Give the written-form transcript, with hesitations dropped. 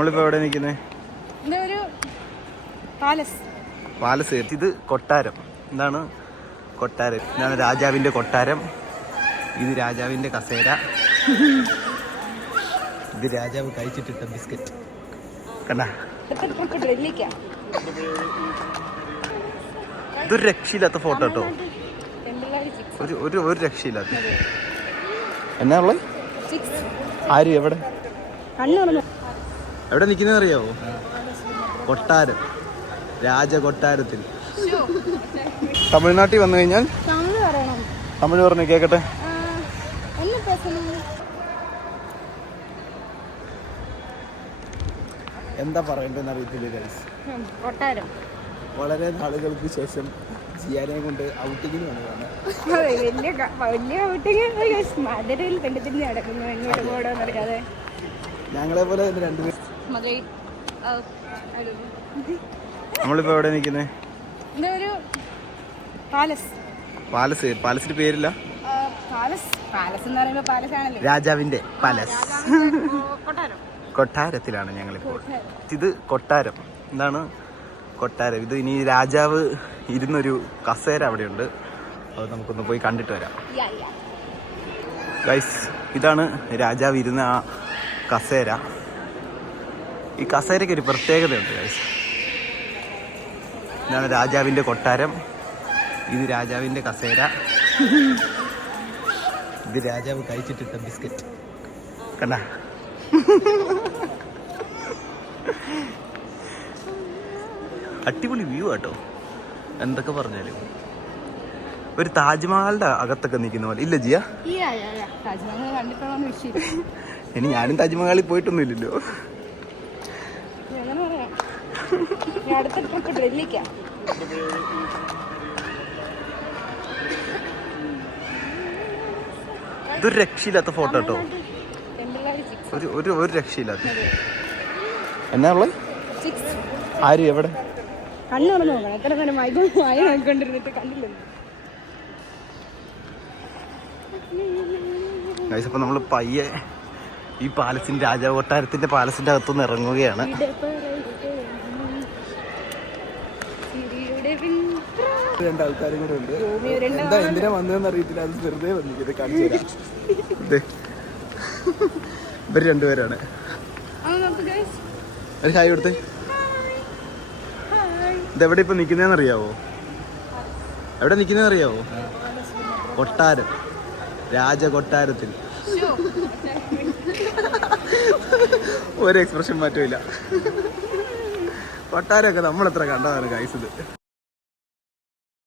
നമ്മളിപ്പോ എവിടെ നിൽക്കുന്നേ? പാലസ്. ഇത് കൊട്ടാരം. എന്താണ് കൊട്ടാരം? ഇതാണ് രാജാവിന്റെ കൊട്ടാരം. ഇത് രാജാവിന്റെ കസേര. ഇത് രാജാവ് കഴിച്ചിട്ടിട്ട ബിസ്ക്കറ്റ്. കണ്ട, ഇതൊരു രക്ഷയില്ലാത്ത ഫോട്ടോ കേട്ടോ. ഒരു രക്ഷയില്ലാത്ത. എന്നാ ഉള്ളത്? ആര് എവിടെ എവിടെ നിൽക്കുന്ന അറിയാവോ? കൊട്ടാരം, രാജകൊട്ടാരത്തിൽ. തമിഴ്നാട്ടിൽ വന്നു കഴിഞ്ഞാൽ തമിഴ് പറഞ്ഞു കേക്കട്ടെ. എന്താ പറയണ്ടെന്ന് അറിയത്തില്ല ഗൈസ്. വളരെ നാളുകൾക്ക് ശേഷം ജിയാനെ കൊണ്ട് ഔട്ടിങ്ങിന് വന്നതാണ്. ഞങ്ങളെ പോലെ തന്നെ രണ്ടുപേരും. നമ്മളിപ്പോ എവിടെ നിൽക്കുന്നേ? പാലസിന്റെ പേരില്ല. രാജാവിന്റെ പാലസ്. കൊട്ടാരത്തിലാണ് ഞങ്ങളിപ്പോൾ. ഇത് കൊട്ടാരം. എന്താണ് കൊട്ടാരം? ഇത് ഇനി രാജാവ് ഇരുന്നൊരു കസേര അവിടെയുണ്ട്. അത് നമുക്കൊന്ന് പോയി കണ്ടിട്ട് വരാം ഗൈസ്. ഇതാണ് രാജാവ് ഇരുന്ന ആ കസേര. ഈ കസേരയ്ക്ക് ഒരു പ്രത്യേകതയുണ്ട് ഗൈസ്. ഇതാണ് രാജാവിന്റെ കൊട്ടാരം. ഇത് രാജാവിന്റെ കസേര. ഇത് രാജാവ് കഴിച്ചിട്ടിട്ട ബിസ്ക്കറ്റ്. കണ്ട, അടിപൊളി വ്യൂ ആട്ടോ. എന്തൊക്കെ പറഞ്ഞാലും ഒരു താജ്മഹലിന്റെ അകത്തൊക്കെ നിൽക്കുന്ന പോലെ ഇല്ല ജിയ? ഇനി ഞാനും താജ്മഹലിൽ പോയിട്ടൊന്നും ഇല്ലല്ലോ. ഇതൊരു രക്ഷയില്ലാത്ത ഫോട്ടോ കേട്ടോ. ഒരു രക്ഷയില്ലാത്ത. എന്നാ ഉള്ളത്? ആര് എവിടെ? അപ്പൊ നമ്മള് പയ്യെ ഈ പാലസിന്റെ രാജാവ് കൊട്ടാരത്തിന്റെ പാലസിന്റെ അകത്തുനിന്ന് ഇറങ്ങുകയാണ്. രണ്ടാൾക്കാരും കൂടെ ഉണ്ട്. എന്താ എന്തിനാ വന്നതെന്ന് അറിയത്തില്ല. അത് വെറുതെ വന്നിട്ട് കാണിച്ചു തരാം. ഇവര് രണ്ടുപേരാണ്. ഒരു ഹായ് കൊടുത്തേ. ഇതെവിടെ ഇപ്പൊ നിക്കുന്നതെന്ന് അറിയാവോ? എവിടെ നിക്കുന്നതെന്ന് അറിയാവോ? കൊട്ടാരം, രാജകൊട്ടാരത്തിൽ. ഒരു എക്സ്പ്രഷൻ മാറ്റമില്ല. കൊട്ടാരമൊക്കെ നമ്മളെത്ര കണ്ടതാണ് ഗൈസ് ഇത്.